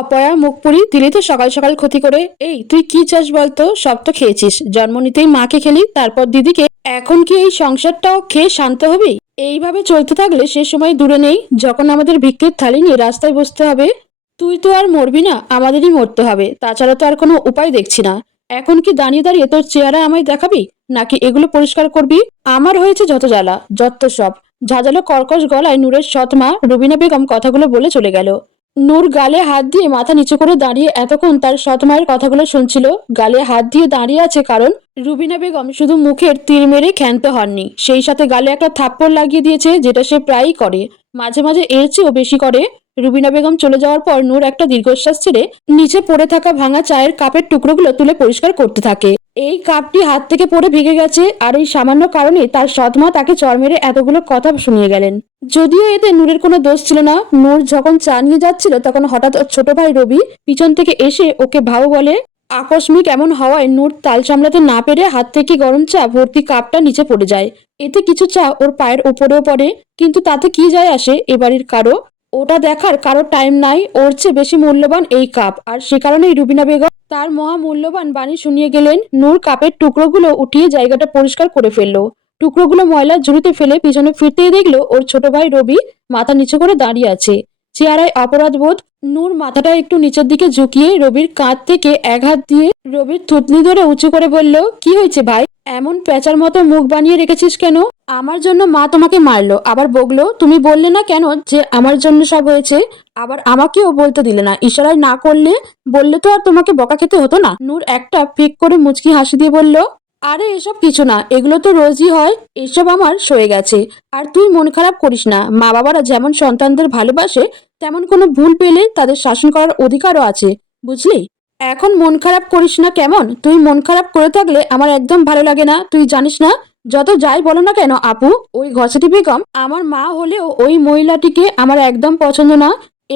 অপয়া মুখ পুরি দিলি তো সকাল সকাল ক্ষতি করে। এই, তুই কি চাস বলতো? সব তো খেয়েছিস। জন্ম নিতেই মাকে খেলি, তারপর দিদিকে। এখন কি এই সংসারটাও খেয়ে শান্ত হবি? এইভাবে চলতে থাকলে সে সময় দূরে নেই। যখন আমাদের ভিক্ষের থালি নিয়ে রাস্তায় বসতে হবে, তুই তো আর মরবি না, আমাদেরই মরতে হবে। তাছাড়া তো আর কোনো উপায় দেখছি না। এখন কি দাঁড়িয়ে দাঁড়িয়ে তোর চেহারা আমায় দেখাবি? নাকি এগুলো পরিষ্কার করবি? আমার হয়েছে যত জ্বালা, যত সব। ঝাঁঝালো কর্কশ গলায় নূরের সৎ মা রুবিনা বেগম কথাগুলো বলে চলে গেল। নূর গালে হাত দিয়ে মাথা নিচু করে দাঁড়িয়ে এতক্ষণ তার সৎ মায়ের কথাগুলো শুনছিল। গালে হাত দিয়ে দাঁড়িয়ে আছে কারণ রুবিনা বেগম শুধু মুখের তীর মেরে ক্ষান্ত হননি। সেই সাথে গালে একটা থাপ্পড় লাগিয়ে দিয়েছে, যেটা সে প্রায়ই করে। মাঝে মাঝে এর চেয়েও বেশি করে রুবিনা বেগম চলে যাওয়ার পর নূর একটা দীর্ঘশ্বাস ছেড়ে নিচে পড়ে থাকা ভাঙা চায়ের কাপের টুকরোগুলো তুলে পরিষ্কার করতে থাকে। এই কাপটি হাত থেকে পড়ে ভেঙে গেছে আর এই সামান্য কারণে তার সৎমা তাকে চর মেরে এতগুলো কথা শুনিয়ে গেলেন। যদিও এতে নূরের কোনো দোষ ছিল না, নূর যখন চা নিয়ে যাচ্ছিল তখন হঠাৎ ছোট ভাই রবি পিছন থেকে এসে ওকে ভাও বলে, আকস্মিক এমন হওয়ায় নূর তাল সামলাতে না পেরে হাত থেকে গরম চা ভর্তি কাপটা নিচে পড়ে যায়। এতে কিছু চা ওর পায়ের উপরেও পড়ে, কিন্তু তাতে কি যায় আসে এ বাড়ির কারও ওটা দেখার কারও টাইম নাই। ওর চেয়ে বেশি মূল্যবান এই কাপ আর সে কারণেই রুবিনা বেগম তার মহা মূল্যবান বাণী শুনিয়ে গেলেন, নূর কাপের টুকরোগুলো উঠিয়ে জায়গাটা পরিষ্কার করে ফেলল। টুকরোগুলো ময়লার ঝুড়িতে ফেলে পিছনে ফিরতেই দেখল ওর ছোট ভাই রবি মাথা নিচু করে দাঁড়িয়ে আছে। চেহারায় অপরাধ বোধ, নূর মাথাটা একটু নিচের দিকে ঝুঁকিয়ে রবির কাঁধ থেকে এক হাত দিয়ে রবির থুতনি ধরে উঁচু করে বলল, কি হয়েছে ভাই? এমন পেঁচার মতো মুখ বানিয়ে রেখেছিস কেন? আমার জন্য মা তোমাকে মারলো, আবার বকলো, তুমি বললে না কেন যে আমার জন্য সব হয়েছে? আবার আমাকেও বলতে দিলে না, ইশারায় না করলে বললে তো আর তোমাকে বকা খেতে হতো না? নূর একটা ফিক করে মুচকি হাসি দিয়ে বলল, আরে, এসব কিছু না, এগুলো তো রোজই হয়, এসব আমার সয়ে গেছে। আর তুই মন খারাপ করিস না মা বাবারা যেমন সন্তানদের ভালোবাসে, তেমন কোনো ভুল পেলে তাদের শাসন করার অধিকারও আছে, বুঝলি? এখন মন খারাপ করিস না কেমন? তুই মন খারাপ করে থাকলে আমার একদম ভালো লাগে না। তুই জানিস না, যত যাই বলো না কেন, আপু, ওই ঘষাটি বেগম আমার মা হলেও ওই মহিলাটিকে আমার একদম পছন্দ না।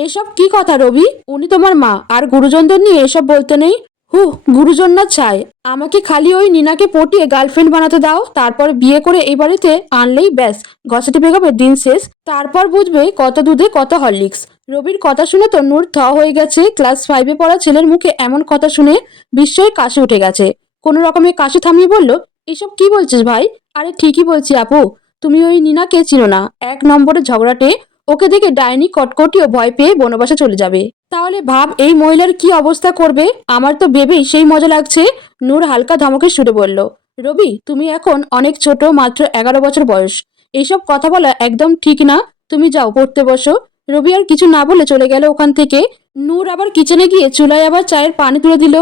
এসব কি কথা রবি? উনি তোমার মা, আর গুরুজনদের নিয়ে এসব বলতে নেই? হু গুরুজন না চায় আমাকে খালি ওই নিনাকে পটিয়ে গার্লফ্রেন্ড বানাতে দাও, তারপর বিয়ে করে এই বাড়িতে আনলেই ব্যাস, ঘষাটি বেগমের দিন শেষ। তারপর বুঝবে কত দুধে কত হরলিক্স। রবির কথা শুনে তো নূর থ হয়ে গেছে। ক্লাস ফাইভে পড়া ছেলের মুখে এমন কথা শুনে বিস্ময়ে কাশি উঠে গেছে। কোনো রকমে কাশি থামিয়ে বলল, এসব কি বলছিস ভাই? আরে ঠিকই বলছি আপু। তুমি ওই নিনাকে চিনো না। এক নম্বরে ঝগড়াটে ওকে দেখে ডাইনি কটকটিও ভয় পেয়ে বনবাসে চলে যাবে। তাহলে ভাব, এই মহিলার কি অবস্থা করবে? আমার তো ভেবেই সেই মজা লাগছে। নূর হালকা ধমকে সুরে বলল, রবি, তুমি এখন অনেক ছোট, মাত্র এগারো বছর বয়স। এইসব কথা বলা একদম ঠিক না। তুমি যাও, পড়তে বসো। রবি আর কিছু না বলে চলে গেল ওখান থেকে। নূর আবার কিচেনে গিয়ে চুলায় আবার চায়ের পানি তুলে দিল।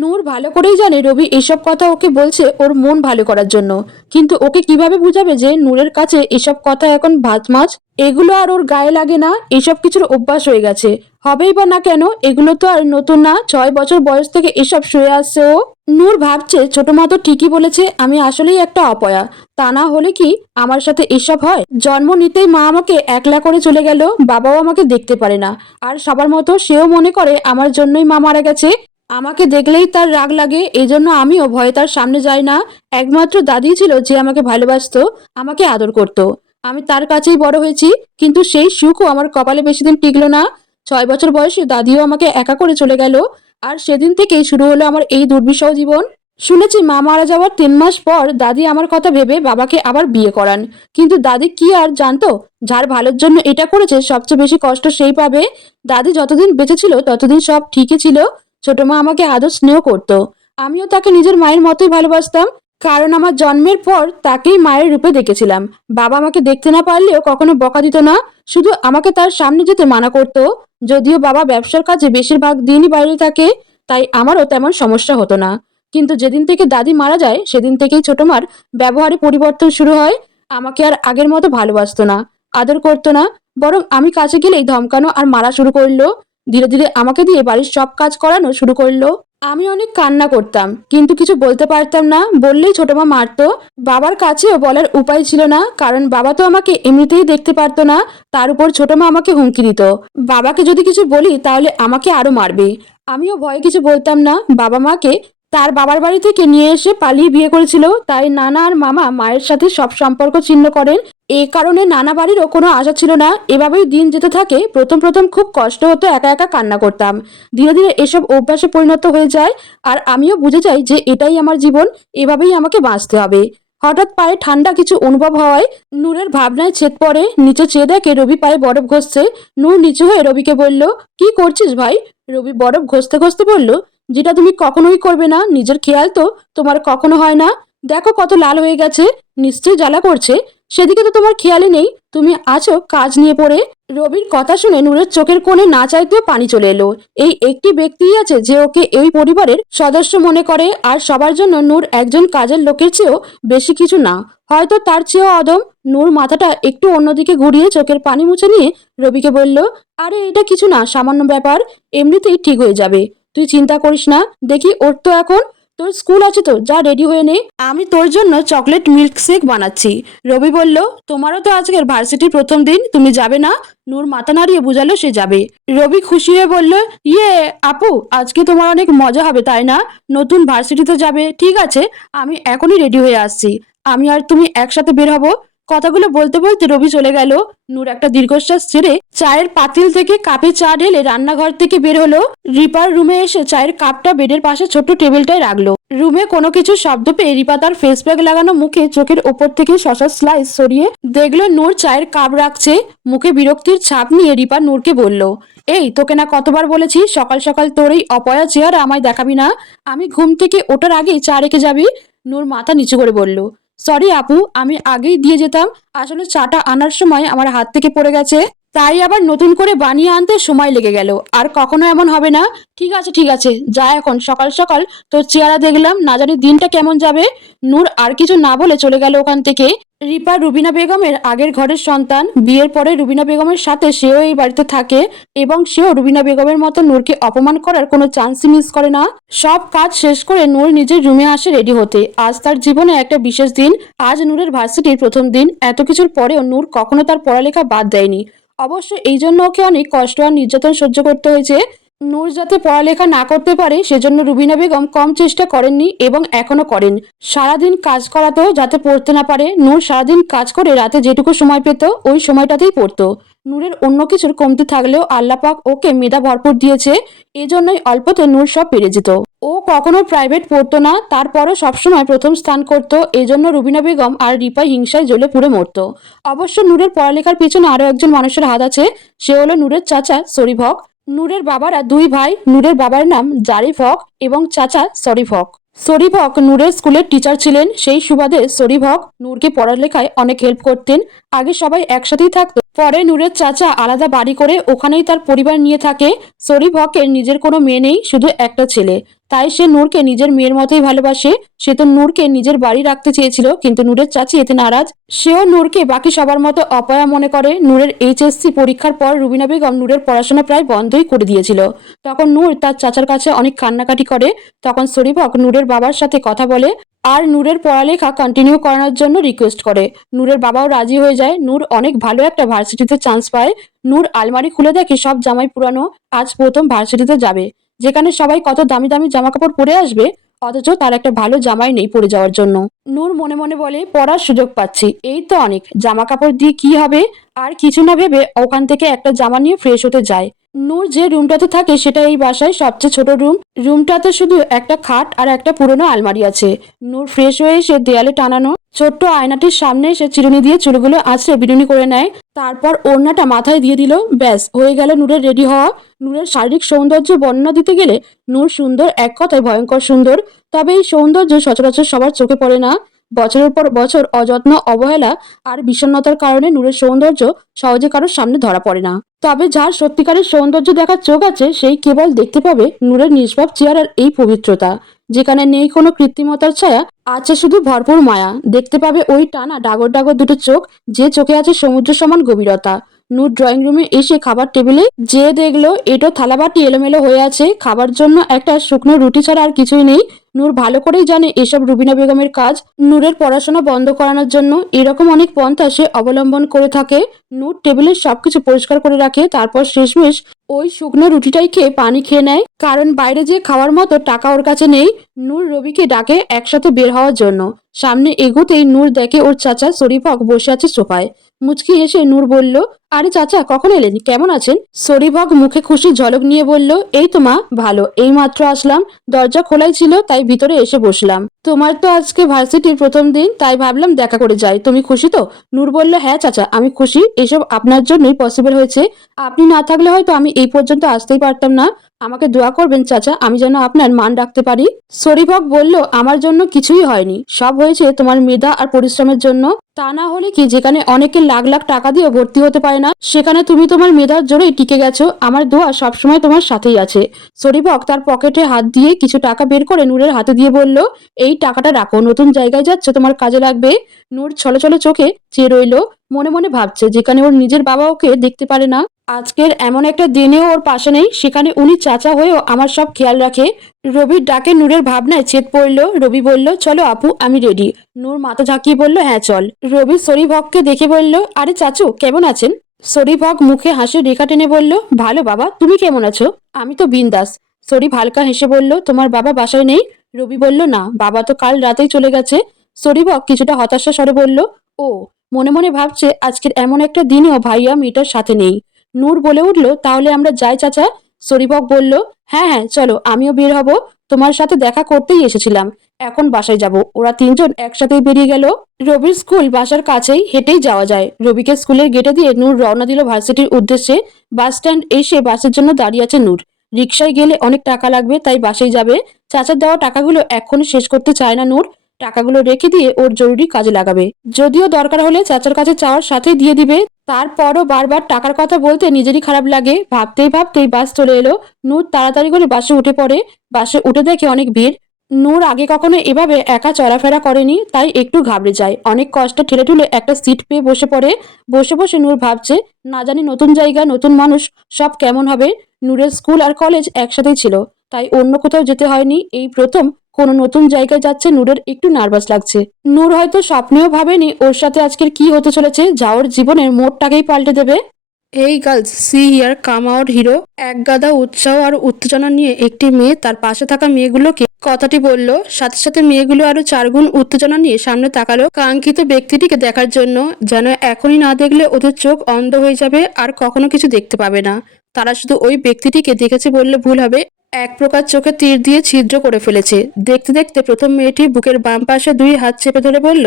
নূর ভালো করেই জানে রবি এসব কথা ওকে বলছে ওর মন ভালো করার জন্য। কিন্তু ওকে কীভাবে বুঝাবে যে নূরের কাছে এসব কথা এখন ভাত মাছ? এগুলো আর ওর গায়ে লাগে না। এসব কিছুর অভ্যাস হয়ে গেছে। হবেই বা না কেন, এগুলো তো আর নতুন না। ছয় বছর বয়স থেকে এসব শুয়ে আসছে ও। নূর ভাবছে, ছোট মা তো ঠিকই বলেছে, আমি আসলেই একটা অপয়া। তা না হলে কি আমার সাথে এসব হয়? জন্ম নিতেই মা আমাকে একলা করে চলে গেল, বাবাও আমাকে দেখতে পারে না। আর সবার মতো সেও মনে করে, আমার জন্যই মা মারা গেছে। আমাকে দেখলেই তার রাগ লাগে এই জন্য আমিও ভয়ে তার সামনে যাই না। একমাত্র দাদি ছিল যে আমাকে ভালোবাসতো, আমাকে আদর করত। আমি তার কাছেই বড় হয়েছি, কিন্তু সেই সুখও আমার কপালে বেশি দিন টিকলো না। ছয় বছর বয়সে দাদিও আমাকে একা করে চলে গেল। আর সেদিন থেকেই শুরু হলো আমার এই দুর্বিষহ জীবন। শুনেছি মা মারা যাওয়ার তিন মাস পর দাদি আমার কথা ভেবে বাবাকে আবার বিয়ে করান। কিন্তু দাদি কি আর জানতো? যার ভালোর জন্য এটা করেছে, সবচেয়ে বেশি কষ্ট সেই পাবে। দাদি যতদিন বেঁচে ছিল, ততদিন সব ঠিকই ছিল। ছোট মা আমাকে আদর স্নেহ করতো। আমিও তাকে নিজের মায়ের মতোই ভালোবাসতাম। কারণ আমার জন্মের পর তাকেই মায়ের রূপে দেখেছিলাম। বাবা আমাকে দেখতে না পারলেও কখনো বকা দিত না, শুধু আমাকে তার সামনে যেতে মানা করতো। যদিও বাবা ব্যবসার কাজে বেশিরভাগ দিনই বাইরে থাকে, তাই আমারও তেমন সমস্যা হতো না। কিন্তু যেদিন থেকে দাদি মারা যায়, সেদিন থেকেই ছোট মার ব্যবহারে পরিবর্তন শুরু হয়। আমাকে আর আগের মতো ভালোবাসতো না, আদর করতো না, বরং আমি কাছে গেলেই ধমকানো আর মারা শুরু করল। ধীরে ধীরে আমাকে দিয়ে বাড়ির সব কাজ করানো শুরু করল। আমি অনেক কান্না করতাম, কিন্তু কিছু বলতে পারতাম না। বললেই ছোট মা মারতো। বাবার কাছেও বলার উপায় ছিল না, কারণ বাবা তো আমাকে এমনিতেই দেখতে পারতো না। তার উপর ছোট মা আমাকে হুমকি দিত। বাবাকে যদি কিছু বলি, তাহলে আমাকে আরও মারবে। আমিও ভয়ে কিছু বলতাম না। বাবা মাকে তার বাবার বাড়ি থেকে নিয়ে এসে পালিয়ে বিয়ে করেছিল। তাই নানা আর মামা মায়ের সাথে সব সম্পর্ক ছিন্ন করেন। এ কারণে নানা বাড়িরও কোনো আশা ছিল না। এভাবেই দিন যেতে থাকে। প্রথম প্রথম খুব কষ্ট হতো একা একা কান্না করতাম। ধীরে ধীরে এসব অভ্যাসে পরিণত হয়ে যায়। আর আমিও বুঝে যাই যে এটাই আমার জীবন। এভাবেই আমাকে বাঁচতে হবে। হঠাৎ পায়ে ঠান্ডা কিছু অনুভব হওয়ায় নূরের ভাবনায় ছেদ পড়ে। নিচে চেয়ে দেখে রবি পায়ে বরফ ঘষছে। নূর নিচু হয়ে রবিকে বলল, কি করছিস ভাই? রবি বরফ ঘষতে ঘষতে বলল যেটা তুমি কখনোই করবে না, নিজের খেয়াল তো, তোমার কখনো হয় না। দেখো কত লাল হয়ে গেছে, নিশ্চয়ই জ্বালা করছে। সেদিকে তো তোমার খেয়ালই নেই, তুমি আছো কাজ নিয়ে পড়ে। রবির কথা শুনে নূরের চোখের কোণে না চাইতেও পানি চলে এলো। এই একটি ব্যক্তিই আছে যে ওকে এই পরিবারের সদস্য মনে করে, আর সবার জন্য নূর একজন কাজের লোকের চেয়েও বেশি কিছু না। হয়তো তার চেয়েও অদম নূর মাথাটা একটু অন্যদিকে ঘুরিয়ে চোখের পানি মুছে নিয়ে রবিকে বলল, আরে, এটা কিছু না, সামান্য ব্যাপার। এমনিতেই ঠিক হয়ে যাবে। তুই চিন্তা করিস না। দেখি ওর তো এখন তোর স্কুল আছে তো, যা রেডি হয়ে নে। আমি তোর জন্য চকলেট মিল্ক শেক বানাচ্ছি। রবি বলল, তোমারও তো আজকের ভার্সিটির প্রথম দিন, তুমি যাবে না? নূর মাথা নাড়িয়ে বুঝালো সে যাবে। রবি খুশি হয়ে বলল ইয়ে আপু, আজকে তোমার অনেক মজা হবে, তাই না? নতুন ভার্সিটিতে যাবে, ঠিক আছে, আমি এখনই রেডি হয়ে আসছি। আমি আর তুমি একসাথে বের হব। কথাগুলো বলতে বলতে রবি চলে গেল। নূর একটা দীর্ঘশ্বাস ছেড়ে চায়ের পাতিল থেকে কাপে চা ঢেলে রান্নাঘর থেকে বের হলো। রিপার রুমে এসে চায়ের কাপটা বেডের পাশে ছোট্ট টেবিলটায় রাখল। রুমে কোনো কিছু শব্দ পেয়ে রিপা তার ফেস প্যাক লাগানো মুখে চোখের ওপর থেকে শশার স্লাইস সরিয়ে দেখল নূর চায়ের কাপ রাখছে। মুখে বিরক্তির ছাপ নিয়ে রিপা নূরকে বলল, এই, তোকে না কতবার বলেছি সকাল সকাল তোর এই অপয়া চেয়ার আমায় দেখাবি না? আমি ঘুম থেকে ওঠার আগেই চা রেখে যাবি? নূর মাথা নিচু করে বলল সরি আপু, আমি আগেই দিয়ে যেতাম। আসলে চাটা আনার সময় আমার হাত থেকে পড়ে গেছে। তাই আবার নতুন করে বানিয়ে আনতে সময় লেগে গেল। আর কখনো এমন হবে না। ঠিক আছে ঠিক আছে, যা এখন, সকাল সকাল। তোর চেহারা দেখলাম, না জানি দিনটা কেমন যাবে। নূর আর কিছু না বলে চলে গেল ওখান থেকে। রিপা, রুবিনা বেগমের আগের ঘরের সন্তান। বিয়ের পরে রুবিনা বেগমের সাথে সেও এই বাড়িতে থাকে এবং সেও রুবিনা বেগমের মতো নূরকে অপমান করার কোনো চান্সই মিস করে না। সব কাজ শেষ করে নূর নিজের রুমে আসে রেডি হতে। আজ তার জীবনে একটা বিশেষ দিন। আজ নূরের ভার্সিটির প্রথম দিন। এত কিছুর পরেও নূর কখনো তার পড়ালেখা বাদ দেয়নি। অবশ্য এই জন্য ওকে অনেক কষ্ট আর নির্যাতন সহ্য করতে হয়েছে। নূর যাতে পড়ালেখা না করতে পারে, সেজন্য রুবিনা বেগম কম চেষ্টা করেননি এবং এখনও করেন। সারাদিন কাজ করাতেও যাতে পড়তে না পারে, নূর সারাদিন কাজ করে রাতে যেটুকু সময় পেত, ওই সময়টাতেই পড়তো। নূরের অন্য কিছুর কমতি থাকলেও আল্লাপাক ওকে মেধা ভরপুর দিয়েছে, এজন্যই অল্পতে নূর সব পেরে যেত। ও কখনো প্রাইভেট পড়তো না, তারপরও সবসময় প্রথম স্থান করত, এজন্য রুবিনা বেগম আর রিপা হিংসায় জ্বলে পুড়ে মরত। অবশ্য নূরের পড়ালেখার পিছনে আরও একজন মানুষের হাত আছে, সে হলো নূরের চাচা শরীফ হক নূরের বাবারা দুই ভাই, নূরের বাবার নাম জারিফ হক এবং চাচা শরীফ হক শরীফ হক নূরের স্কুলের টিচার ছিলেন, সেই সুবাদে শরীফ হক নূরকে পড়ালেখায় অনেক হেল্প করতেন। আগে সবাই একসাথেই থাকত। পরে নূরের চাচা আলাদা বাড়ি করে ওখানেই তার পরিবার নিয়ে থাকে। শরীফ হকের নিজের কোনো মেয়ে নেই, শুধু একটা ছেলে। তাই সে নূরকে নিজের মেয়ের মতোই ভালোবাসে। সে তো নূরকে নিজের বাড়ি রাখতে চেয়েছিল, কিন্তু নূরের চাচি এতে নারাজ। সেও নূরকে বাকি সবার মতো অপয়া মনে করে। নূরের এইচএসসি পরীক্ষার পর রুবিনা বেগম নূরের পড়াশোনা প্রায় বন্ধই করে দিয়েছিল। তখন নূর তার চাচার কাছে অনেক কান্নাকাটি করে। তখন শরীফক নূরের বাবার সাথে কথা বলে আর নূরের পড়ালেখা কন্টিনিউ করানোর জন্য রিকোয়েস্ট করে। নূরের বাবাও রাজি হয়ে যায়। নূর অনেক ভালো একটা ভার্সিটিতে চান্স পায়। নূর আলমারি খুলে দেখে সব জামাই পুরানো। আজ প্রথম ভার্সিটিতে যাবে। যেখানে সবাই কত দামি দামি জামা কাপড় পরে আসবে, অথচ তার একটা ভালো জামাই নেই পরে যাওয়ার জন্য। নূর মনে মনে বলে পড়ার সুযোগ পাচ্ছি। এই তো অনেক। জামা কাপড় দিয়ে কি হবে? আর কিছু না ভেবে ওখান থেকে একটা জামা নিয়ে ফ্রেশ হতে যায়। নূর যে রুমটাতে থাকে সেটা এই বাসায় সবচেয়ে ছোট রুম। রুমটাতে শুধু একটা খাট আর একটা পুরনো আলমারি আছে। নূর ফ্রেশ হয়ে এসে দেয়ালে টানানো ছোট্ট আয়নাটির সামনে সে চিরুনি দিয়ে চুলগুলো আছড়ে বিনুনি করে নেয়। তারপর ওড়নাটা মাথায় দিয়ে দিল, ব্যাস, হয়ে গেল নূরের রেডি হওয়া। নূরের শারীরিক সৌন্দর্য বর্ণনা দিতে গেলে নূর সুন্দর, এক কথায় ভয়ঙ্কর সুন্দর। তবে এই সৌন্দর্য সচরাচর সবার চোখে পড়ে না। বছরের পর বছর অযত্ন, অবহেলা আর বিষণ্ণতার কারণে নূরের সৌন্দর্য সহজে কারোর সামনে ধরা পড়ে না। তবে যার সত্যিকারের সৌন্দর্য দেখার চোখ আছে, সেই কেবল দেখতে পাবে নূরের নিষ্পাপ চেহারার এই পবিত্রতা, যেখানে নেই কোনো কৃত্রিমতার ছায়া, আছে শুধু ভরপুর মায়া। দেখতে পাবে ওই টানা ডাগর ডাগর দুটো চোখ, যে চোখে আছে সমুদ্র সমান গভীরতা। নূর ড্রয়িং রুমে এসে খাবার টেবিলে যে দেখল, এটো থালাবাটি এলোমেলো হয়ে আছে, খাবার জন্য একটা শুকনো রুটি ছাড়া আর কিছুই নেই নূর ভালো করেই জানে এসব রুবিনা বেগমের কাজ নূরের পড়াশোনা বন্ধ করানোর জন্য এরকম অনেক পন্থা সে অবলম্বন করে থাকে। নূর টেবিলের সবকিছু পরিষ্কার করে রাখে, তারপর শেষমেশ ওই শুকনো রুটিটাই খেয়ে পানি খেয়ে নেয়। কারণ বাইরে যে খাওয়ার মতো টাকা ওর কাছে নেই, নূর রবিকে ডাকে একসাথে বের হওয়ার জন্য। সামনে এগোতেই নূর দেখে ওর চাচা শরীফক বসে আছে সোফায়। মুচকি হেসে নূর বলল, আরে চাচা, কখন এলেন? কেমন আছেন? শরীফক মুখে খুশি ঝলক নিয়ে বলল, এই তো মা, ভালো। এই মাত্র আসলাম। দরজা খোলাই ছিল, তাই ভিতরে এসে বসলাম। তোমার তো আজকে ভার্সিটির প্রথম দিন, তাই ভাবলাম দেখা করে যাই। তুমি খুশি তো? নূর বলল হ্যাঁ চাচা, আমি খুশি। এসব আপনার জন্যই পসিবল হয়েছে। আপনি না থাকলে হয়তো আমি এই পর্যন্ত আসতেই পারতাম না। আমাকে দোয়া করবেন, চাচা। আমি যেন আপনার মান রাখতে পারি। শরীফক বলল, আমার জন্য কিছুই হয়নি। সব হয়েছে তোমার মেধা আর পরিশ্রমের জন্য। তা না হলে কি যেখানে অনেকে লাখ লাখ টাকা দিয়ে ভর্তি হতে পারে না, সেখানে তুমি তোমার মেধার জোরেই টিকে গেছো। আমার দোয়া সবসময় তোমার সাথেই আছে। শরীফক তার পকেটে হাত দিয়ে কিছু টাকা বের করে নূরের হাতে দিয়ে বলল, এই টাকাটা রাখো। নতুন জায়গায় যাচ্ছ, তোমার কাজে লাগবে। নূর ছলো চোখে চেয়ে রইল, মনে মনে ভাবছে, যেখানে ওর নিজের বাবা ওকে দেখতে পারে না। আজকের এমন একটা দিনেও ওর পাশে নেই, সেখানে উনি চাচা হয়েও আমার সব খেয়াল রাখে। রবির ডাকে নূরের ভাবনায় ছেদ পড়ল, রবি বলল, চলো আপু, আমি রেডি নূর মাথা ঝাঁকিয়ে বলল হ্যাঁ চল। রবি শরীফককে দেখে বলল, আরে চাচু, কেমন আছেন? শরীফক মুখে হাসির রেখা টেনে বলল, ভালো বাবা, তুমি কেমন আছো? আমি তো বিন্দাস। শরীফ হালকা হেসে বলল, তোমার বাবা বাসায় নেই? রবি বলল, না, বাবা তো কাল রাতেই চলে গেছে। শরীফক কিছুটা হতাশা স্বরে বলল, ও। মনে মনে ভাবছে, আজকের এমন একটা দিনেও ভাইয়া মেয়েটার সাথে নেই। নূর বলে উঠল, তাহলে আমরা যাই চাচা। শরীফক বলল হ্যাঁ হ্যাঁ চলো, আমিও বের হব। তোমার সাথে দেখা করতেই এসেছিলাম। এখন বাসায় যাব। ওরা তিনজন একসাথেই বেরিয়ে গেল। রবির স্কুল বাসার কাছেই হেঁটেই যাওয়া যায়। রবিকে স্কুলের গেটে দিয়ে নূর রওনা দিল ভার্সিটির উদ্দেশ্যে। বাস স্ট্যান্ড এসে বাসের জন্য দাঁড়িয়ে আছে নূর। রিক্সায় গেলে অনেক টাকা লাগবে, তাই বাসেই যাবে। চাচার দেওয়া টাকাগুলো এক্ষুনি শেষ করতে চায় না নূর। টাকাগুলো রেখে দিয়ে ওর জরুরি কাজে লাগাবে। যদিও দরকার হলে চাচার কাছে চাওয়ার সাথেই দিয়ে দিবে। তারপরও বারবার টাকার কথা বলতে নিজেরই খারাপ লাগে। ভাবতেই ভাবতেই বাস চলে এলো। নূর তাড়াতাড়ি করে বাসে উঠে পড়ে। বাসে উঠে দেখে অনেক ভিড়। নূর আগে কখনো এভাবে একা চলাফেরা করেনি, তাই একটু ঘাবড়ে যায়। অনেক কষ্টে ঠেলে ঠুলে একটা সিট পেয়ে বসে পড়ে। বসে বসে নূর ভাবছে, না জানি নতুন জায়গা, নতুন মানুষ, সব কেমন হবে? নূরের স্কুল আর কলেজ একসাথেই ছিল, তাই অন্য কোথাও যেতে হয়নি। এই প্রথম কোনো নতুন জায়গায় যাচ্ছে নূরের একটু নার্ভাস লাগছে। নূর হয়তো স্বপ্নেও ভাবেনি ওর সাথে আজকের কি হতে চলেছে, যা ওর জীবনের মোটটাকেই পাল্টে দেবে। এই girls, see here come out hero. এক গাদা উৎসাহ আর উত্তেজনা নিয়ে একটি মেয়ে, তার পাশে থাকা মেয়েগুলোকে কথাটি বলল, সাথে সাথে মেয়েগুলো আরও চারগুণ উত্তেজনা নিয়ে সামনে তাকালো। কাঙ্ক্ষিত ব্যক্তিটিকে দেখার জন্য যেন এখনই না দেখলে ওদের চোখ অন্ধ হয়ে যাবে আর কখনো কিছু দেখতে পাবে না। তারা শুধু ওই ব্যক্তিটিকে দেখেছে বললে ভুল হবে। এক প্রকার চোখে তীর দিয়ে ছিদ্র করে ফেলেছে। দেখতে দেখতে প্রথম মেয়েটি বুকের বাম পাশে দুই হাত চেপে ধরে বলল,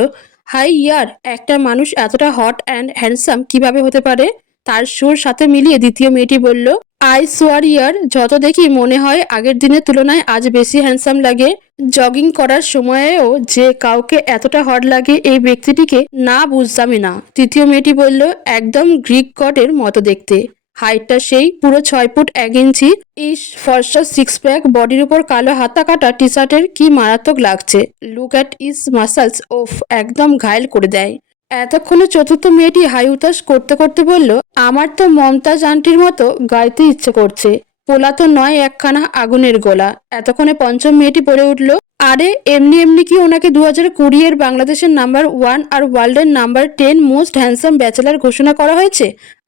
হাই ইয়ার, একটা মানুষ এতটা হট অ্যান্ড হ্যান্ডসাম কীভাবে হতে পারে? তার সুর সাথে মিলিয়ে দ্বিতীয় মেয়েটি বলল আই সোয়ার যত দেখি মনে হয় আগের দিনের তুলনায় আজ বেশি হ্যান্ডসাম লাগে। জগিং করার সময়েও যে কাউকে এতটা হট লাগে এই ব্যক্তিটিকে না বুঝতামই না। তৃতীয় মেয়েটি বলল, একদম গ্রিক গডের মতো দেখতে। হাইটটা সেই, পুরো ছয় ফুট এক ইঞ্চি। ইস ফর্সা সিক্স প্যাক বডির উপর কালো হাতা কাটা টি শার্টের কি মারাত্মক লাগছে। লুক অ্যাট ইস মাসালস ওফ একদম ঘায়ল করে দেয়। এতক্ষণে চতুর্থ মেয়েটি হাই উতাস করতে করতে বলল, আমার তো মমতাজ আন্টির মতো গাইতে ইচ্ছে করছে। পোলা তো নয় একখানা আগুনের গোলা। এতক্ষণে পঞ্চম মেয়েটি বলে উঠল, আরে, এমনি এমনি কি ওনাকে দু হাজার কুড়ি এর বাংলাদেশের নাম্বার ওয়ান আর ওয়ার্ল্ডের number ten most handsome bachelor ঘোষণা করা হয়েছে?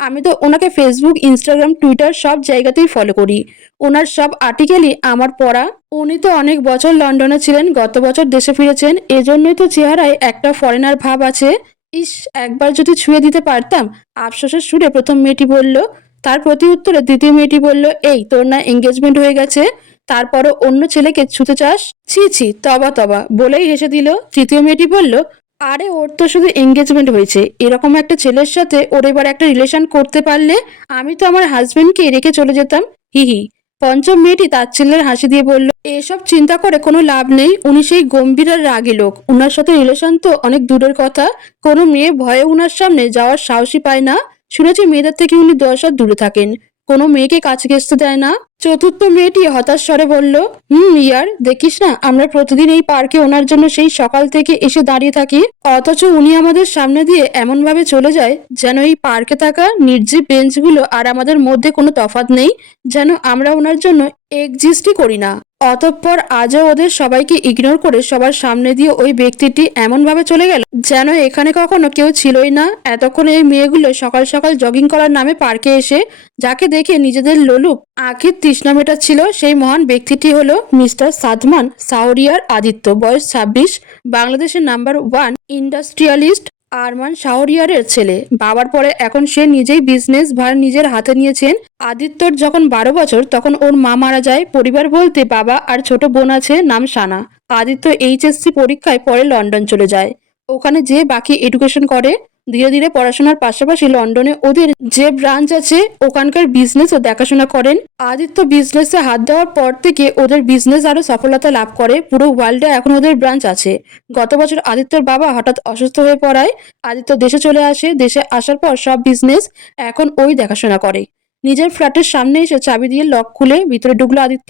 আমি তো ওনাকে ফেসবুক, ইনস্টাগ্রাম, টুইটার সব জায়গাতেই ফলো করি। ওনার সব আর্টিকেলই আমার পড়া। উনি তো অনেক বছর লন্ডনে ছিলেন, গত বছর দেশে ফিরেছেন। এজন্যই তো চেহারায় একটা ফরেনার ভাব আছে। ইস, একবার যদি ছুঁয়ে দিতে পারতাম, আফসোসের সুরে প্রথম মেয়েটি বলল, তার প্রতি উত্তরে দ্বিতীয় মেয়েটি বলল, এই, তোর না এঙ্গেজমেন্ট হয়ে গেছে, তারপরও অন্য ছেলেকে ছুতে চাস? ছি ছি, তবা তবা, বলেই হেসে দিল। তৃতীয় মেয়েটি বলল, আরে, ওর তো শুধু এঙ্গেজমেন্ট হয়েছে, এরকম একটা ছেলের সাথে ওর এবার একটা রিলেশন করতে পারলে আমি তো আমার হাজবেন্ডকে রেখে চলে যেতাম। হি হি পঞ্চম মেয়েটি তার ছেলের হাসি দিয়ে বলল, এসব চিন্তা করে কোনো লাভ নেই। উনি সেই গম্ভীর আর রাগী লোক। উনার সাথে রিলেশন তো অনেক দূরের কথা। কোনো মেয়ে ভয়ে উনার সামনে যাওয়ার সাহসী পায় না। শুনেছি মেয়েদের থেকে উনি দশ হাত দূরে থাকেন। কোনো মেয়েকে কাছে ঘেসতে দেয় না। চতুর্থ মেয়েটি হতাশ স্বরে বলল, হুম, ইয়ার, দেখিস না, আমরা প্রতিদিন এই পার্কে ওনার জন্য সেই সকাল থেকে এসে দাঁড়িয়ে থাকি। অথচ উনি আমাদের সামনে দিয়ে এমন ভাবে চলে যায় যেন এই পার্কে থাকা নির্জীব বেঞ্চগুলো আর আমাদের মধ্যে কোনো তফাৎ নেই, যেন আমরা ওনার জন্য এক্সিস্টই করি না। অতঃপর আজও ওদের সবাইকে ইগনোর করে সবার সামনে দিয়ে ওই ব্যক্তিটি এমনভাবে চলে গেল যেন এখানে কখনো কেউ ছিলই না। এতক্ষণ এই মেয়েগুলো সকাল সকাল জগিং করার নামে পার্কে এসে যাকে দেখে নিজেদের লোলুপ আখির তৃষ্ণা মেটাচ্ছিল, সেই মহান ব্যক্তিটি হলো মিস্টার সাদমান সাউরিয়ার আদিত্য। বয়স ছাব্বিশ, বাংলাদেশের নাম্বার ওয়ান ইন্ডাস্ট্রিয়ালিস্ট আরমান শাহরিয়ারের ছেলে। বাবার পরে এখন সে নিজেই বিজনেস ভার নিজের হাতে নিয়েছেন। আদিত্যর যখন বারো বছর, তখন ওর মা মারা যায়। পরিবার বলতে বাবা আর ছোট বোন আছে, নাম সানা আদিত্য এইচএসসি পরীক্ষায় পরে লন্ডন চলে যায়। ওখানে যে বাকি এডুকেশন করে। ধীরে ধীরে পড়াশোনার পাশাপাশি লন্ডনে ওদের যে ব্রাঞ্চ আছে, ওখানকার বিজনেসও দেখাশোনা করেন। আদিত্য বিজনেসে হাত দেওয়ার পর থেকে ওদের বিজনেস আরও সফলতা লাভ করে। পুরো ওয়ার্ল্ডে এখন ওদের ব্রাঞ্চ আছে। গত বছর আদিত্যর বাবা হঠাৎ অসুস্থ হয়ে পড়ায়। আদিত্য দেশে চলে আসে। দেশে আসার পর সব বিজনেস এখন ওই দেখাশোনা করে। নিজের ফ্ল্যাটের সামনে এসে চাবি দিয়ে লক খুলে ভিতরে ঢুকলো আদিত্য।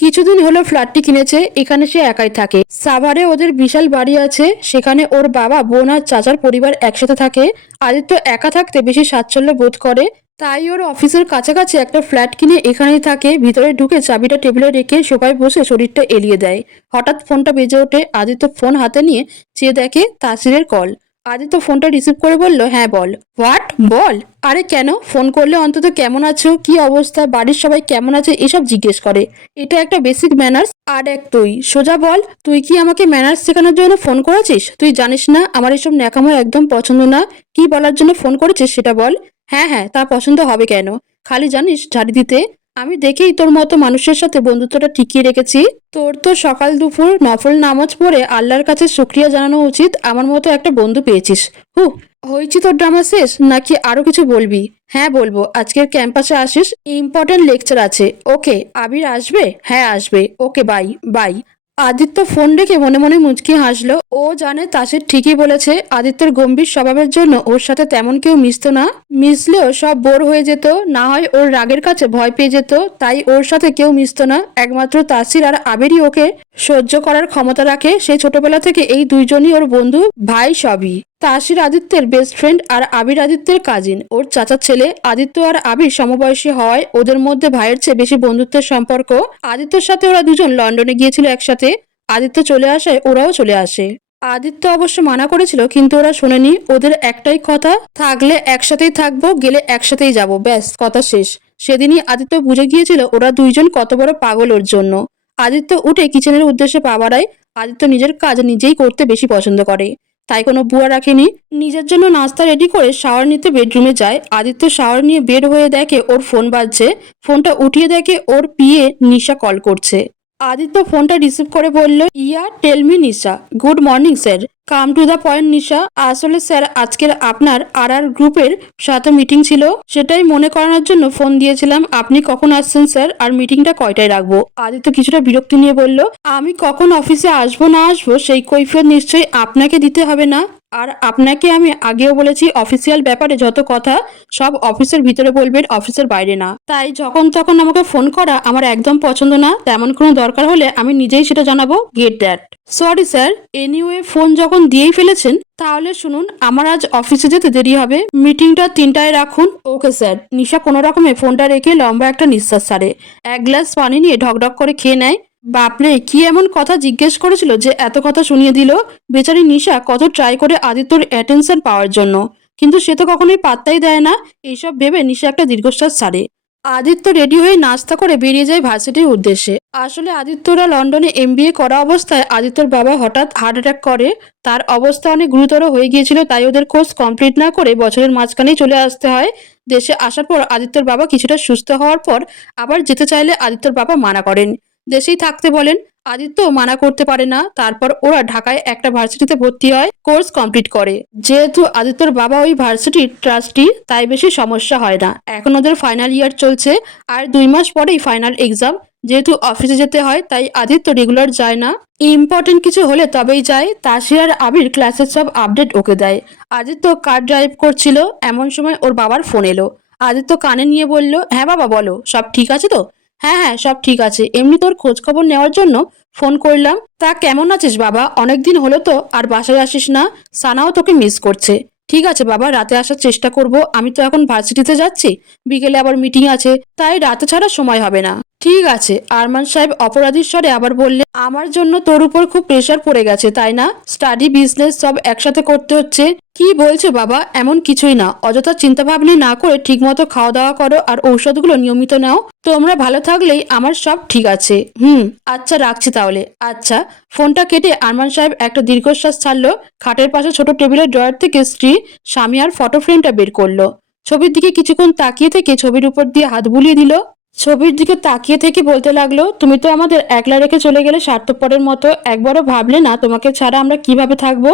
কিছুদিন হলো ফ্ল্যাটটি কিনেছে, এখানে সে একাই থাকে। সাভারে ওদের বিশাল বাড়ি আছে, সেখানে ওর বাবা, বোন আর চাচার পরিবার একসাথে থাকে। আদিত্য একা থাকতে বেশি স্বাচ্ছল্য বোধ করে। তাই ওর অফিসের কাছাকাছি একটা ফ্ল্যাট কিনে এখানেই থাকে, ভিতরে ঢুকে চাবিটা টেবিলে রেখে সোফায় বসে শরীরটা এলিয়ে দেয়। হঠাৎ ফোনটা বেজে ওঠে, আদিত্য ফোন হাতে নিয়ে চেয়ে দেখে তাসিরের কল। আদিত্য ফোনটা রিসিভ করে বলল হ্যাঁ বল। হোয়াট বল? আরে, কেন? ফোন করলে অন্তত কেমন আছো? কি অবস্থা? বাড়ির সবাই কেমন আছে? এসব জিজ্ঞেস করে। এটা একটা বেসিক ম্যানার্স আর এক তুই। সোজা বল, তুই কি আমাকে ম্যানার্স শেখানোর জন্য ফোন করেছিস? তুই জানিস না, আমার এসব ন্যাকামো একদম পছন্দ না। কি বলার জন্য ফোন করেছিস সেটা বল? হ্যাঁ হ্যাঁ তা পছন্দ হবে কেন? খালি জানিস, ঝাড়ি দিতে। আমি দেখেই তোর মতো মানুষের সাথে বন্ধুত্বটা টিকিয়ে রেখেছি। তোর তো সকাল দুপুর নফল নামাজ পড়ে আল্লাহর কাছে শুক্রিয়া জানানো উচিত, আমার মতো একটা বন্ধু পেয়েছিস। হু, হয়েছি তোর ড্রামা শেষ? নাকি আরও কিছু বলবি? হ্যাঁ বলব। আজকের ক্যাম্পাসে আসিস, ইম্পর্টেন্ট লেকচার আছে। ওকে, আবির আসবে? হ্যাঁ আসবে। Okay, bye bye. Aditya phone রেখে মনে মনে মুচকি হাসলো। ও জানে তাসির ঠিকই বলেছে, আদিত্যের গম্ভীর স্বভাবের জন্য ওর সাথে তেমন কেউ মিশত না। মিশলেও সব বোর হয়ে যেত, না হয় ওর রাগের কাছে ভয় পেয়ে যেত, তাই ওর সাথে কেউ মিশত না। একমাত্র তাসির আর আবেরই ওকে সহ্য করার ক্ষমতা রাখে। সেই ছোটবেলা থেকে এই দুইজনই ওর বন্ধু, ভাই সবই। তাসির আদিত্যের বেস্ট ফ্রেন্ড আর আবির আদিত্যের কাজিন ওর চাচার ছেলে আদিত্য আর আবির সমবয়সী হওয়ায় ওদের মধ্যে ভাইয়ের চেয়ে বেশি বন্ধুত্বের সম্পর্ক। আদিত্যর সাথে ওরা দুজন লন্ডনে গিয়েছিল একসাথে। আদিত্য চলে আসায় ওরাও চলে আসে। আদিত্য অবশ্য মানা করেছিল, কিন্তু ওরা শোনেনি, ওদের একটাই কথা, থাকলে একসাথেই থাকব, গেলে একসাথেই যাব। ব্যাস, কথা শেষ। সেদিনই আদিত্য বুঝে গিয়েছিল, ওরা দুইজন কত বড় পাগল ওর জন্য। আদিত্য উঠে কিচেনের উদ্দেশ্যে পা বাড়ায়। আদিত্য নিজের কাজ নিজেই করতে বেশি পছন্দ করে। তাই কোনো বুয়া রাখেনি। নিজের জন্য নাস্তা রেডি করে শাওয়ার নিতে বেডরুমে যায়। আদিত্য শাওয়ার নিয়ে বের হয়ে দেখে ওর ফোন বাজছে। ফোনটা উঠিয়ে দেখে ওর পিয়ে নিশা কল করছে। আদিত্য ফোনটা রিসিভ করে বলল, yeah tell me Nisha. Good morning sir come to the point Nisha. আসলে স্যার আজকের আপনার আর আর গ্রুপের সাথে মিটিং ছিল। সেটাই মনে করানোর জন্য ফোন দিয়েছিলাম। আপনি কখন আসছেন স্যার আর মিটিংটা কয়টায় রাখব? আদিত্য কিছুটা বিরক্তি নিয়ে বলল, আমি কখন অফিসে আসব, না আসব, সেই কৈফিয়ত নিশ্চয়ই আপনাকে দিতে হবে না। আর আপনাকে আমি আগেও বলেছি অফিসিয়াল ব্যাপারে যত কথা, সব অফিসের ভিতরে বলবেন অফিসের বাইরে না। তাই যখন তখন আমাকে ফোন করা আমার একদম পছন্দ না, তেমন কোনো দরকার হলে আমি নিজেই সেটা জানাব get that sorry sir anyway phone যখন দিয়েই ফেলেছেন, তাহলে শুনুন, আমার আজ অফিসে যেতে দেরি হবে। মিটিংটা তিনটায় রাখুন। ওকে স্যার নিশা কোনো রকমে ফোনটা রেখে লম্বা একটা নিঃশ্বাস সারে এক গ্লাস পানি নিয়ে ঢকঢক করে খেয়ে নেয়। বাপরে, কি এমন কথা জিজ্ঞেস করেছিল যে এত কথা শুনিয়ে দিল? বেচারি নিশা কত ট্রাই করে আদিত্যর অ্যাটেনশন পাওয়ার জন্য। কিন্তু সে তো কখনোই পাত্তাই দেয় না। এইসব ভেবে নিশা একটা দীর্ঘশ্বাস ছাড়ে। আদিত্য রেডি হয়ে নাস্তা করে বেরিয়ে যায় ভার্সিটির উদ্দেশ্যে। আসলে আদিত্যরা লন্ডনে এমবিএ করা অবস্থায় আদিত্যর বাবা হঠাৎ হার্ট অ্যাটাক করে। তার অবস্থা অনেক গুরুতর হয়ে গিয়েছিল, তাই ওদের কোর্স কমপ্লিট না করে বছরের মাঝখানেই চলে আসতে হয়। দেশে আসার পর আদিত্যর বাবা কিছুটা সুস্থ হওয়ার পর আবার যেতে চাইলে আদিত্যর বাবা মানা করেন। দেশেই থাকতে বলেন। আদিত্য মানা করতে পারে না। তারপর ওরা ঢাকায় একটা ভার্সিটিতে ভর্তি হয়, কোর্স কমপ্লিট করে। যেহেতু আদিত্যর বাবা ওই ভার্সিটির ট্রাস্টি, তাই বেশি সমস্যা হয় না। এখন ওদের ফাইনাল ইয়ার চলছে আর দুই মাস পরেই ফাইনাল এক্সাম যেহেতু অফিসে যেতে হয়, তাই আদিত্য রেগুলার যায় না। ইম্পর্টেন্ট কিছু হলে তবেই যায়। তাসির আর আবির ক্লাসের সব আপডেট ওকে দেয়। আদিত্য কার ড্রাইভ করছিল, এমন সময় ওর বাবার ফোন এলো। আদিত্য কানে নিয়ে বলল হ্যাঁ বাবা, বলো। সব ঠিক আছে তো? হ্যাঁ হ্যাঁ সব ঠিক আছে। এমনি তোর খোঁজ খবর নেওয়ার জন্য ফোন করলাম। তা কেমন আছিস বাবা? অনেকদিন হলো তো, আর বাসায় আসিস না। সানাও তোকে মিস করছে। ঠিক আছে বাবা, রাতে আসার চেষ্টা করব। আমি তো এখন ভার্সিটিতে যাচ্ছি। বিকেলে আবার মিটিং আছে। তাই রাতে ছাড়া সময় হবে না। ঠিক আছে, আরমান সাহেব অপরাধীর স্বরে আবার বললে আমার জন্য তোর উপর খুব প্রেশার পড়ে গেছে, তাই না? স্টাডি বিজনেস সব একসাথে করতে হচ্ছে। কি বলছো বাবা? এমন কিছুই না। অযথা চিন্তা ভাবনা না করে ঠিকমতো খাওয়া দাওয়া করো আর ঔষধগুলো নিয়মিত নাও। তোমরা ভালো থাকলেই আমার সব ঠিক আছে। হুম আচ্ছা রাখছি তাহলে। আচ্ছা ফোনটা কেটে আরমান সাহেব একটা দীর্ঘশ্বাস ছাড়লো। খাটের পাশে ছোট টেবিলের ড্রয়ার থেকে স্ত্রী, স্বামী আর ফটো ফ্রেমটা বের করল। ছবির দিকে কিছুক্ষণ তাকিয়ে থেকে ছবির উপর দিয়ে হাত বুলিয়ে দিল। ছবির দিকে তাকিয়ে থেকে বলতে লাগল, তুমি তো আমাদের একলা রেখে চলে গেলে স্বার্থপরের মতো একবারও ভাবলে না তোমাকে ছাড়া আমরা কীভাবে থাকব?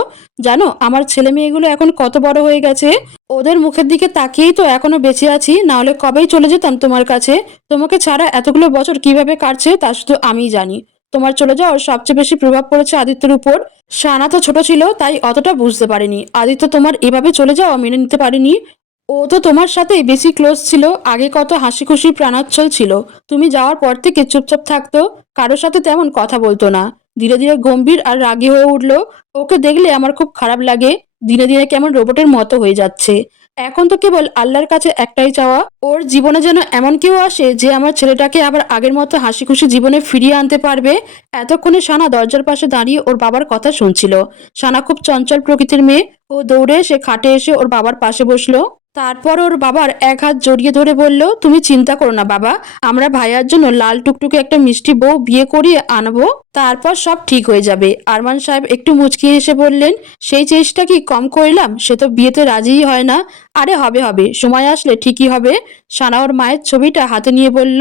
জানো, আমার ছেলে মেয়েগুলো এখন কত বড় হয়ে গেছে। ওদের মুখের দিকে তাকিয়েই তো এখনও বেঁচে আছি না হলে কবেই চলে যেতাম তোমার কাছে? তোমাকে ছাড়া এতগুলো বছর কীভাবে কাটছে তা শুধু আমিই জানি। তোমার চলে যাওয়ার সবচেয়ে বেশি প্রভাব পড়েছে আদিত্যের উপর। সানা তো ছোট ছিল, তাই অতটা বুঝতে পারেনি। আদিত্য তোমার এভাবে চলে যাওয়া মেনে নিতে পারেনি। ও তো তোমার সাথেই বেশি ক্লোজ ছিল, আগে কত হাসি খুশি প্রাণোচ্ছল ছিল। তুমি যাওয়ার পর থেকে চুপচাপ থাকতো, কারোর সাথে তেমন কথা বলতো না। ধীরে ধীরে গম্ভীর আর রাগী হয়ে উঠল, ওকে দেখলে আমার খুব খারাপ লাগে দিনে দিনে কেমন রোবটের মতো হয়ে যাচ্ছে। এখন তো কেবল আল্লাহর কাছে একটাই চাওয়া, ওর জীবনে যেন এমন কেউ আসে যে আমার ছেলেটাকে আবার আগের মতো হাসি খুশি জীবনে ফিরিয়ে আনতে পারবে, এতক্ষণে সানা দরজার পাশে দাঁড়িয়ে ওর বাবার কথা শুনছিল। সানা খুব চঞ্চল প্রকৃতির মেয়ে, ও দৌড়ে এসে খাটে এসে ওর বাবার পাশে বসল। তারপর ওর বাবার এক হাত জড়িয়ে ধরে বলল, তুমি চিন্তা করো না বাবা, আমরা ভাইয়ার জন্য লাল টুকটুকে একটা মিষ্টি বউ বিয়ে করিয়ে আনব, তারপর সব ঠিক হয়ে যাবে। আরমান সাহেব একটু মুচকি হেসে বললেন, সেই চেষ্টা কি কম করলাম? সে তো বিয়েতে রাজিই হয় না। আরে হবে হবে, সময় আসলে ঠিকই হবে। সানা ওর মায়ের ছবিটা হাতে নিয়ে বলল,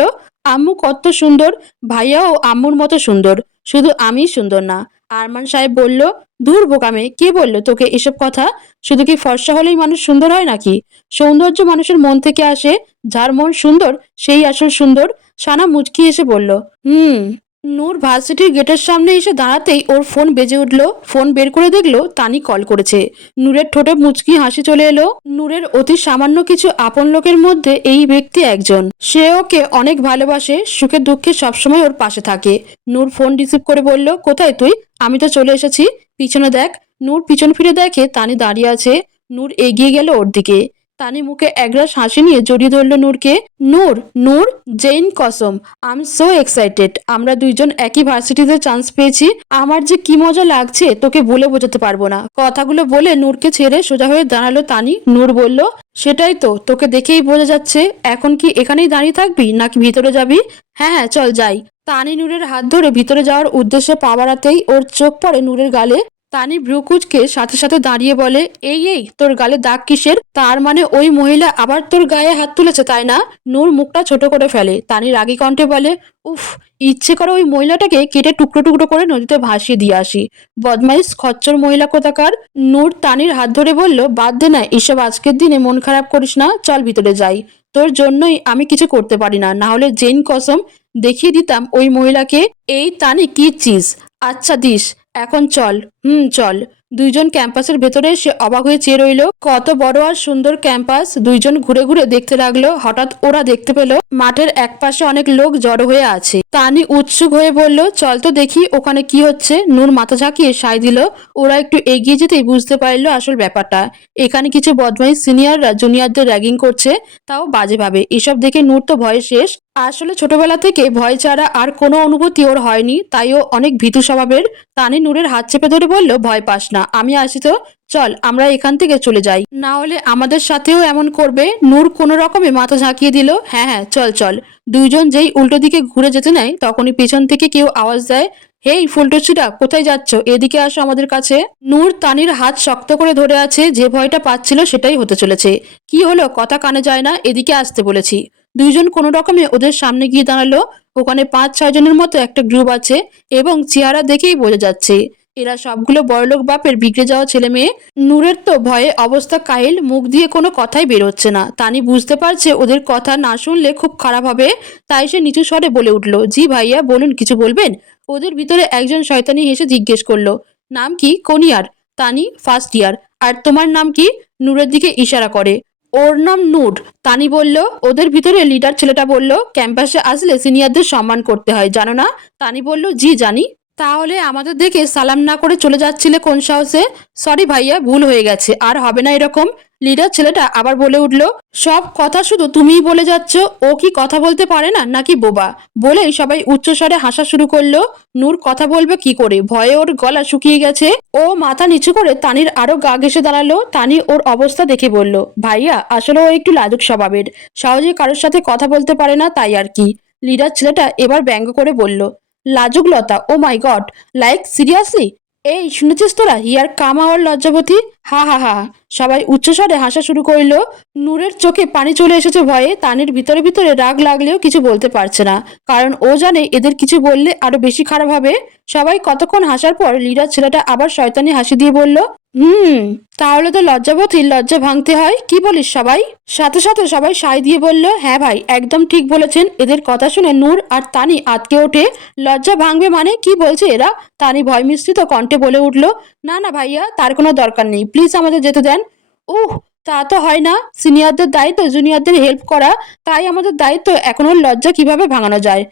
আম্মু কত সুন্দর, ভাইয়াও আম্মুর মতো সুন্দর, শুধু আমিই সুন্দর না। আরমান সাহেব বলল, দূর বোকামে, কে বলল তোকে এসব কথা? শুধু কি ফর্সা হলেই মানুষ সুন্দর হয় নাকি? সৌন্দর্য মানুষের মন থেকে আসে, যার মন সুন্দর, সেই আসল সুন্দর। সানা মুচকি এসে বলল, হুম। নূর ভার্সিটির গেটের সামনে এসে দাঁড়াতেই ওর ফোন বেজে উঠল। ফোন বের করে দেখল তানি কল করেছে। নূরের ঠোঁটে মুচকি হাসি চলে এলো। নূরের অতি সামান্য কিছু আপন লোকের মধ্যে এই ব্যক্তি একজন। সে ওকে অনেক ভালোবাসে, সুখে দুঃখে সবসময় ওর পাশে থাকে। নূর ফোন রিসিভ করে বলল, কোথায় তুই? আমি তো চলে এসেছি। পিছনে দেখ। নূর পিছন ফিরে দেখে তানি দাঁড়িয়ে আছে। নূর এগিয়ে গেল ওর দিকে। তানি মুখে একরাশ হাসি নিয়ে জড়িয়ে ধরলো নূরকে, নূর নূর, জেইন কসম আই এম সো এক্সাইটেড আমরা দুইজন একই ভার্সিটিতে চান্স পেয়েছি। আমার যে কি মজা লাগছে, তোকে বলে বোঝাতে পারব না। কথাগুলো বলে নূরকে ছেড়ে সোজা হয়ে দাঁড়াল তানি। নূর বলল, সেটাই তো, তোকে দেখেই বোঝা যাচ্ছে। এখন কি এখানেই দাঁড়িয়ে থাকবি, নাকি ভিতরে যাবি? হ্যাঁ হ্যাঁ চল যাই। তানি নূরের হাত ধরে ভিতরে যাওয়ার উদ্দেশ্যে পা বাড়াতেই ওর চোখ পড়ে নূরের গালে। তানি ভ্রুকুচকে সাথে সাথে দাঁড়িয়ে বলে, এই এই, তোর গালে দাগ কিসের? তার মানে ওই মহিলা আবার তোর গায়ে হাত তুলেছে, তাই না? নূর মুখটা ছোট করে ফেলে। তানি রাগী কণ্ঠে বলে, উফ, ইচ্ছে করে ওই মহিলাটাকে কেটে টুকরো টুকরো করে নদীতে ভাসিয়ে দিয়ে আসি। বদমাইশ, খচ্চর মহিলা কোথাকার? নূর তানির হাত ধরে বলল, বাদ দে না, এসব আজকের দিনে মন খারাপ করিস না, চল ভিতরে যাই। তোর জন্যই আমি কিছু করতে পারি না না হলে জেন কসম দেখিয়ে দিতাম ওই মহিলাকে। এই তানি, কি চিজ? আচ্ছা দিস এখন চল, হুম, চল। দুইজন ক্যাম্পাসের ভেতরে সে অবাক হয়ে চেয়ে রইল। কত বড় আর সুন্দর ক্যাম্পাস। দুইজন ঘুরে ঘুরে দেখতে লাগল। হঠাৎ ওরা দেখতে পেল, মাঠের একপাশে অনেক লোক জড়ো হয়ে আছে। তানি উৎসুক হয়ে বলল, চল তো দেখি ওখানে কি হচ্ছে। নূর মাথা ঝাঁকিয়ে সায় দিল। ওরা একটু এগিয়ে যেতেই বুঝতে পারল আসল ব্যাপারটা। এখানে কিছু বদমাই সিনিয়ররা, জুনিয়রদের র্যাগিং করছে, তাও বাজেভাবে। এসব দেখে নূর তো ভয়ে শেষ। আসলে ছোটবেলা থেকে ভয় ছাড়া আর কোনো অনুভূতি ওর হয়নি তাই ও অনেক ভীতু স্বভাবের। তানি নূরের হাত চেপে ধরে বলল ভয় পাস না। আমি আসি তো, চল আমরা এখান থেকে চলে যাই। না হলে আমাদের সাথেও এমন করবে। নূর কোনো রকমে মাথা ঝাঁকিয়ে দিল। হ্যাঁ হ্যাঁ চল চল। দুইজন যেই উল্টো দিকে ঘুরে যেতে নেয়, তখনই পেছন থেকে কেউ আওয়াজ দেয়, হেই ফুলটুচিরা কোথায় যাচ্ছ? এদিকে আসো আমাদের কাছে। নূর তানির হাত শক্ত করে ধরে আছে, যে ভয়টা পাচ্ছিল সেটাই হতে চলেছে। কি হলো? কথা কানে যায় না? এদিকে আসতে বলেছি। দুইজন কোনো রকমে ওদের সামনে গিয়ে দাঁড়াল। ওখানে পাঁচ, ছয় জনের মতো একটা গ্রুপ আছে এবং চেহারা দেখেই বোঝা যাচ্ছে। এরা সবগুলো বড়লোক বাপের বিগড়ে যাওয়া ছেলে মেয়ে। নূরের তো ভয়ে অবস্থা কাহিল, মুখ দিয়ে কোনো কথাই বের হচ্ছে না। তানি বুঝতে পারছে ওদের কথা না শুনলে খুব খারাপ হবে। তাই সে নিচু স্বরে বলে উঠল, জি ভাইয়া, বলুন, কিছু বলবেন? ওদের ভিতরে একজন শয়তানি হেসে জিজ্ঞেস করল, নাম কি? কোনিয়ার তানি, ফার্স্ট ইয়ার। আর তোমার নাম কি? নূরের দিকে ইশারা করে। ওর নাম নূর। তানি বলল, ওদের ভিতরে লিডার ছেলেটা বলল, ক্যাম্পাসে আসলে সিনিয়রদের সম্মান করতে হয়, জানো না? তানি বলল, জি, জানি। তাহলে আমাদের দেখে সালাম না করে চলে যাচ্ছিলে কোন সাহসে? সরি ভাইয়া, ভুল হয়ে গেছে। আর হবে না এরকম। লিডার ছেলেটা আবার বলে উঠল, সব কথা শুধু তুমিই বলে যাচ্ছ, ও কি কথা বলতে পারে না নাকি বোবা? বলেই সবাই উচ্চস্বরে হাসা শুরু করল। নূর কথা বলবে কি করে? ভয়ে ওর গলা শুকিয়ে গেছে। ও মাথা নিচু করে তানির আরও গা ঘেসে দাঁড়াল। তানি ওর অবস্থা দেখে বলল, ভাইয়া, আসলে ও একটু লাজুক স্বভাবের। সহজে কারোর সাথে কথা বলতে পারে না তাই আর কি। লিডার ছেলেটা এবার ব্যঙ্গ করে বলল লাজুক লতা oh my god like seriously এই, শুনেছিস তোরা? হিয়ার কামা ওর লজ্জাবতী? হা হা হা। সবাই উচ্চস্বরে হাসা শুরু করিল। নূরের চোখে পানি চলে এসেছে ভয়ে। তানির ভিতরে ভিতরে রাগ লাগলেও কিছু বলতে পারছে না। কারণ ও জানে এদের কিছু বললে আরও বেশি খারাপ হবে। সবাই কতক্ষণ হাসার পর লিরা ছেলেটা আবার শয়তানি হাসি দিয়ে বলল হুম, তাহলে তো লজ্জাবতীর লজ্জা ভাঙতে হয়। কি বলিস সবাই? সাথে সাথে সবাই সাই দিয়ে বলল হ্যাঁ ভাই, একদম ঠিক বলেছেন। এদের কথা শুনে নূর আর তানি আটকে ওঠে। লজ্জা ভাঙবে মানে কি বলছে এরা? তানি ভয় মিশ্রিত কণ্ঠে বলে উঠল, না না ভাইয়া, তার কোনো দরকার নেই। প্লিজ আমাদের যেতে দেন। উহ, তা তো হয় না। সিনিয়রদের দায়িত্ব, জুনিয়রদের হেল্প করা। তাই আমাদের দায়িত্ব এখন ওর লজ্জা কীভাবে ভাঙানো যায়?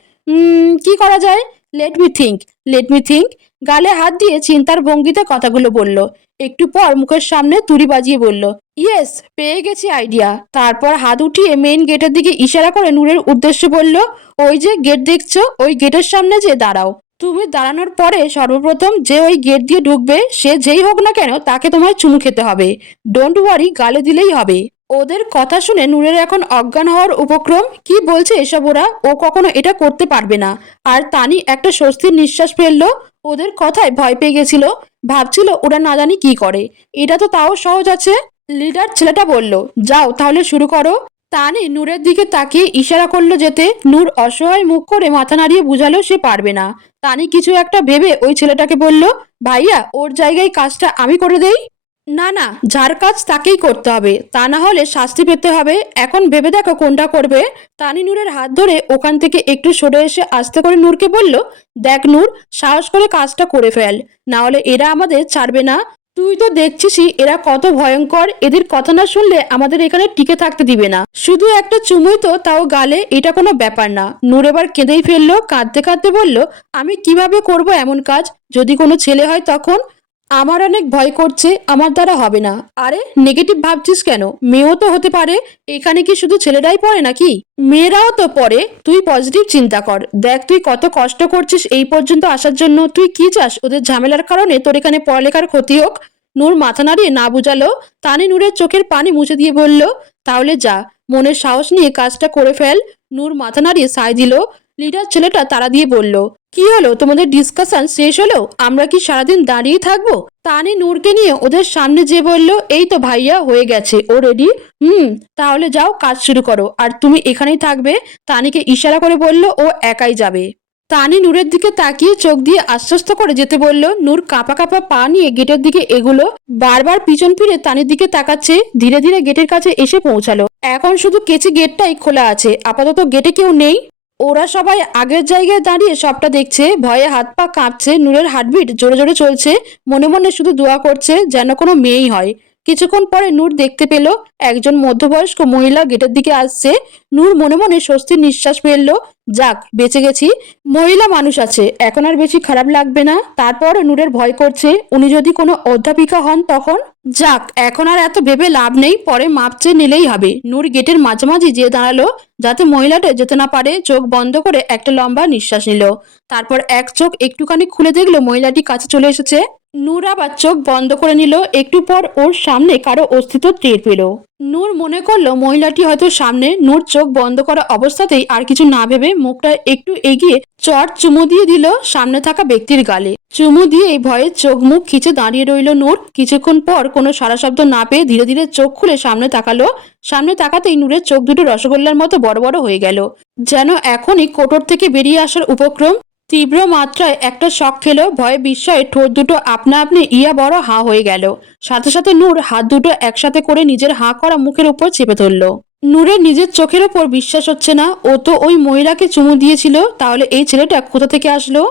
কি করা যায়? Let me think let me think গালে হাত দিয়ে চিন্তার ভঙ্গিতে কথাগুলো বলল। একটু পর মুখের সামনে তুড়ি বাজিয়ে বলল, ইয়েস, পেয়ে গেছি আইডিয়া। তারপর হাত উঠিয়ে মেইন গেটের দিকে ইশারা করে নূরের উদ্দেশ্যে বলল, ওই যে গেট দেখছ, ওই গেটের সামনে যে দাঁড়াও। তুমি দাঁড়ানোর পরে সর্বপ্রথম যে ওই গেট দিয়ে ঢুকবে, সে যেই হোক না কেন তাকে তোমায় চুমু খেতে হবে। ডোন্ট ওয়ারি, গালে দিলেই হবে। ওদের কথা শুনে নূরের এখন অজ্ঞান হওয়ার উপক্রম। কি বলছে এসব ওরা? ও কখনো এটা করতে পারবে না। আর তানি একটা স্বস্তির নিঃশ্বাস ফেলল। ওদের কথায় ভয় পেয়ে গেছিল। ভাবছিল ওরা না জানি কি করে। এটা তো তাও সহজ আছে। লিডার ছেলেটা বলল, যাও তাহলে শুরু করো। তানি নূরের দিকে তাকিয়ে ইশারা করল যেতে। নূর অসহায় মুখ করে মাথা নাড়িয়ে বুঝালো সে পারবে না। তানি কিছু একটা ভেবে ওই ছেলেটাকে বলল, ভাইয়া, ওর জায়গায় কাজটা আমি করে দেই। না না, যার কাজ তাকেই করতে হবে। তা না হলে শাস্তি পেতে হবে। এখন ভেবে দেখো কোনটা করবে। তানি নূরের হাত ধরে ওখান থেকে একটু সরে এসে আস্তে করে নূরকে বলল, দেখ নূর, সাহস করে কাজটা করে ফেল। না হলে এরা আমাদের ছাড়বে না। তুই তো দেখছিসই, এরা কত ভয়ঙ্কর। এদের কথা না শুনলে আমাদের এখানে টিকে থাকতে দিবে না। শুধু একটা চুমুই তো তাও গালে, এটা কোনো ব্যাপার না। নূর এবার কেঁদেই ফেলল, কাঁদতে কাঁদতে বলল, আমি কীভাবে করব এমন কাজ? যদি কোনো ছেলে হয় তখন? আমার অনেক ভয় করছে, আমার দ্বারা হবে না। আরে নেগেটিভ ভাবছিস কেন? মেয়েও তো হতে পারে। এখানে কি শুধু ছেলেরাই পড়ে নাকি? মেয়েরাও তো পড়ে। তুই পজিটিভ চিন্তা কর। দেখ, তুই কত কষ্ট করছিস এই পর্যন্ত আসার জন্য। তুই কি চাস? ওদের ঝামেলার কারণে তোর এখানে পড়ালেখার ক্ষতি হোক? নূর মাথা নাড়িয়ে না বুঝালো। তানি নূরের চোখের পানি মুছে দিয়ে বলল, তাহলে যা মনের সাহস নিয়ে কাজটা করে ফেল। নূর মাথা নাড়িয়ে সায় দিল। লিডার ছেলেটা তারা দিয়ে বলল কি হলো? তোমাদের ডিসকাশন শেষ হলো? আমরা কি সারাদিন দাঁড়িয়ে থাকব? তানি নূরকে নিয়ে ওদের সামনে যে বলল, এই তো ভাইয়া, হয়ে গেছে। ও রেডি হুম, তাহলে যাও, কাজ শুরু করো। আর তুমি এখানেই থাকবে? তানিকে ইশারা করে বলল, ও একাই যাবে। তানি নূরের দিকে তাকিয়ে চোখ দিয়ে আশ্বস্ত করে যেতে বলল, নূর কাঁপা কাঁপা পা নিয়ে গেটের দিকে এগুলো। বারবার পিছন ফিরে তানির দিকে তাকাচ্ছে, ধীরে ধীরে গেটের কাছে এসে পৌঁছালো। এখন শুধু কেচি গেটটাই খোলা আছে। আপাতত গেটে কেউ নেই। ওরা সবাই আগের জায়গায় দাঁড়িয়ে সবটা দেখছে, ভয়ে হাত পা কাঁপছে, নূরের হার্টবিট জোরে জোরে চলছে, মনে মনে শুধু দোয়া করছে যেন কোনো মেয়েই হয়। কিছুক্ষণ পরে নূর দেখতে পেল, একজন মধ্যবয়স্ক মহিলা গেটের দিকে আসছে। নূর মনে মনে স্বস্তির নিঃশ্বাস ফেলল, যাক, বেঁচে গেছি, মহিলা মানুষ আছে, এখন আর বেশি খারাপ লাগবে না। তারপর নূরের ভয় করছে, উনি যদি কোনো অধ্যাপিকা হন তখন? যাক, এখন আর এত ভেবে লাভ নেই, পরে মাপচে নিলেই হবে। নূর গেটের মাঝামাঝি যেয়ে দাঁড়াল যাতে মহিলাটা যেতে না পারে, চোখ বন্ধ করে একটা লম্বা নিঃশ্বাস নিল। তারপর এক চোখ একটুখানি খুলে দেখল মহিলাটি কাছে চলে এসেছে। নূর আবার চোখ বন্ধ করে নিল। একটু পর ওর সামনে কারও অস্তিত্ব টের পেল। নূর মনে করল মহিলাটি হয়তো সামনে নূর চোখ বন্ধ করা অবস্থাতেই আর কিছু না ভেবে মুখটা একটু এগিয়ে চট চুমু দিয়ে দিল সামনে থাকা ব্যক্তির গালে। চুমু দিয়ে এই ভয়ে চোখ মুখ খিচে দাঁড়িয়ে রইল নূর। কিছুক্ষণ পর কোনো সারা শব্দ না পেয়ে ধীরে ধীরে চোখ খুলে সামনে তাকালো। সামনে তাকাতেই নূরের চোখ দুটো রসগোল্লার মতো বড় বড় হয়ে গেল। যেন এখনই কোটর থেকে বেরিয়ে আসার উপক্রম তীব্র মাত্রায় একটা শখ খেলো ভয়ে বিস্ময়ে ঠোঁট দুটো আপনা আপনি ইয়া বড় হা হয়ে গেল। সাথে সাথে নূর হাত দুটো একসাথে করে নিজের হা করা মুখের উপর চেপে ধরল। নূরের নিজের চোখের ওপর বিশ্বাস হচ্ছে না, ও তো ওই মহিলাকে চুমু দিয়েছিল, তাহলে এই ছেলেটা কোথা থেকে আসলো?